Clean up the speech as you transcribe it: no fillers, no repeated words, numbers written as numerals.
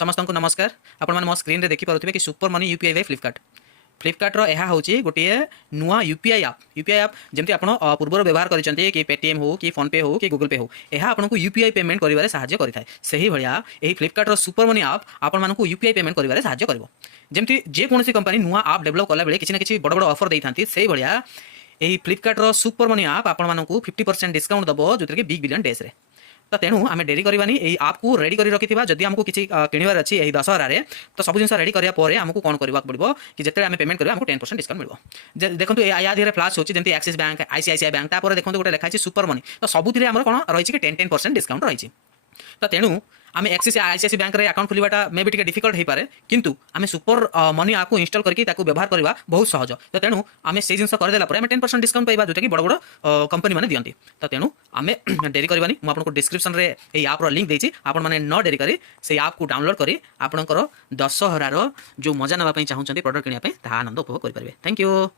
समस्त को नमस्कार। आपण मैंने मो स्क्रीन रे देखि पारुथिबे कि super money UPI by Flipkart. फ्लिपकार्टर यह हूँ गोटे नुआ यूपीआई आप जमी आप पूर्व व्यवहार करते कि पेटीएम हो कि फोनपे हो कि गूगल पे हो यह आपको यूपीआई पेमेंट कर साहाय्य करें से भाया यही फ्लिपकार्टर सुपर मनी आप आपण यूपीआई पेमेंट कर साहाय्य कर जमी जेकोसी कंपनी नुआ आप डेभलप कला बेले किसी ना किसी बड़ बड़ ऑफर देती से भाया यही फ्लिपकार्टर सुपर मनी आप आपण 50% डिस्काउंट दबो जो कि बिग बिलियन डेज रे। तो तेणु आम डेरी करवानी यही आप को रेडी कर रखिथिबा जदि हमको किसी किणवार अच्छी यही दशहरा तो सब जिन रेडी करा आमको कौन करवाक पड़ो कि जिते आम पेमेंट करेंगे आमको 10% डिस्काउंट मिलो। देखो या धीरे फ्लाश होची जमी एक्सिस बैंक आईसीआईसीआई बैंक तापर देखो गोटे लिखाई सुपर मनी तो सबुति आम कौन रही कि 10% डिस्काउंट रही। तो तेणु आम एक्सिस आईसीआईसी बैंक रे अकाउंट खोलवाटा मे भी डिफिकल्ट हो पारे किंतु आम सुपर मनी आपको इंस्टॉल करके व्यवहार करवा बहुत सहज। तो तेणु आम से जिन करदेला आम 10% डिस्काउंट पाइबा जोटा कि बड़ बड़ कंपनी मैंने दिखती। तो तेणु आम डेरी करवानी मुझे डिस्क्रिप्शन रे ये आप लिंक देती आपण मैंने न डेरी करी से आप को डाउनलोड करी आपणकर दशहरार जो मजा नापी चाहते प्रोडक्ट किनापी आनंद उपभोग करेंगे। Thank you.